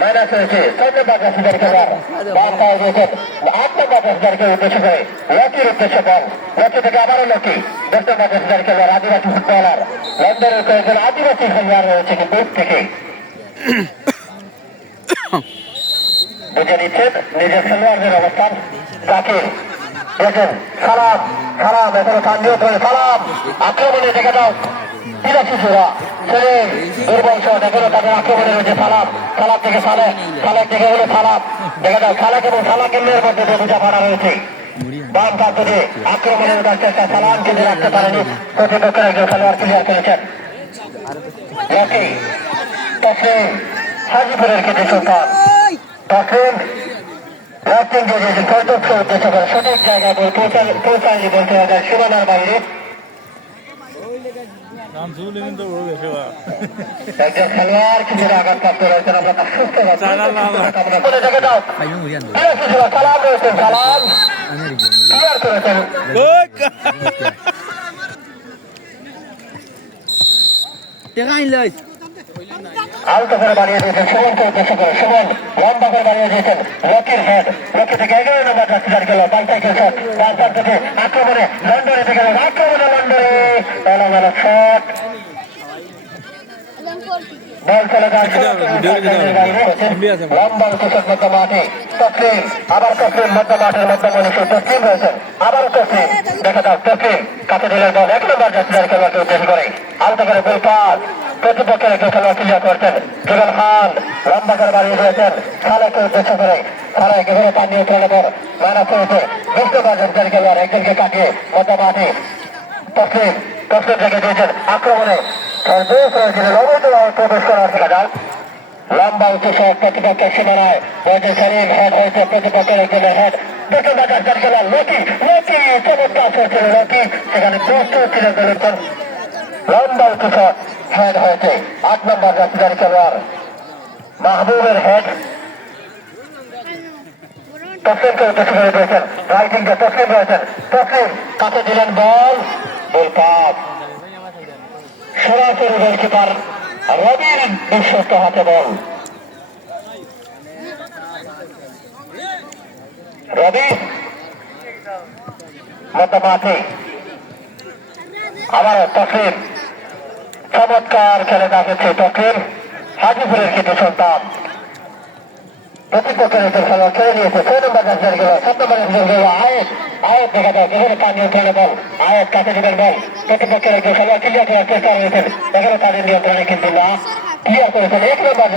Minus হয়েছে নিজের খেলোয়াড়দের অবস্থান। জাকির দেখেন সালাম সালাম, এখনও কান্দিও আক্রমণে দেখে দাও তিরা শিশুরা ছেলে দুর্বল শট, এখনও তাদের আক্রমণে রয়েছে সালাম। সালাম থেকে সালে সালেক থেকে হলো সালাম দেখে দাও সালাক এবং সালাকের মেয়ের মধ্যে দিয়ে বুঝা পড়া রয়েছে। বাম কাজ থেকে আক্রমণের চেষ্টা সালাম রাখতে পারেনি। প্রতিপক্ষের একজন খেলোয়াড় ক্লিয়ার করেছেন। হাজিপুরের কেটে সুলতান। তখন উদ্দেশ্য করে, সঠিক জায়গায় পৌঁছায়নি বলতে হবে, সীমানার বাইরে। একজন খেলোয়াড় কিছুটা আঘাতপ্রাপ্ত রয়েছেন আমরা তার সুস্থ সালাম সালাম ক্লিয়ার করেছেন টেকা আনলে আলতো করে বাড়িয়ে দিয়েছেন সুমনকে উদ্দেশ্য করে সুমন লম্বা করে বাড়িয়ে দিয়েছেন লকির হেড লকি থেকে এগারো নম্বর গেল তারপর থেকে আক্রমণে লন্ডনে থেকে আক্রমণে এক নম্বর যাত্রীদার খেলোয়াড়কে উদ্দেশ্য করে আলতো প্রতিপক্ষের ক্লিয়ার করছেন জুবেল খান লম্বা করে বাড়িয়ে দিয়েছেন খালেকে উদ্দেশ্য করে খালেক এখানে পান নিয়ন্ত্রণে পর মাইনাস করেছে বুঝতে পারছেন খেলোয়াড় একজনকে কাটিয়ে মধ্য তসলিম লম্বা উঁচু হেড হয়েছে আট নম্বর জাতীয় খেলোয়াড় মাহবুবের হেড। উদ্দেশ্য করে দিয়েছেন রাইটিংকে তসলিম রয়েছেন। তসলিম কাছে দিলেন বল। বল সরাসরি গোলকিপার রবির বিশ্বস্ত হাতে বল। রবি মধ্য মাঠে আবারও তসলিম চমৎকার খেলে দেখেছে তসলিম হাজিপুরের কিন্তু সন্তান। প্রতিপক্ষের খেলোয়াড় খেলে নিয়েছে। ছয় নম্বর জাতীয় গেল সাত নম্বর গেল আয়েত আয়েত দেখা যায়। যেখানে পানি নিয়ন্ত্রণে বল। আয়েত দিবেন বল প্রতিপক্ষের একজন খেলোয়াড় ক্লিয়ার করার চেষ্টা রয়েছেন এখানে তাদের নিয়ন্ত্রণে কিন্তু না ক্লিয়ার করেছেন। এক নম্বর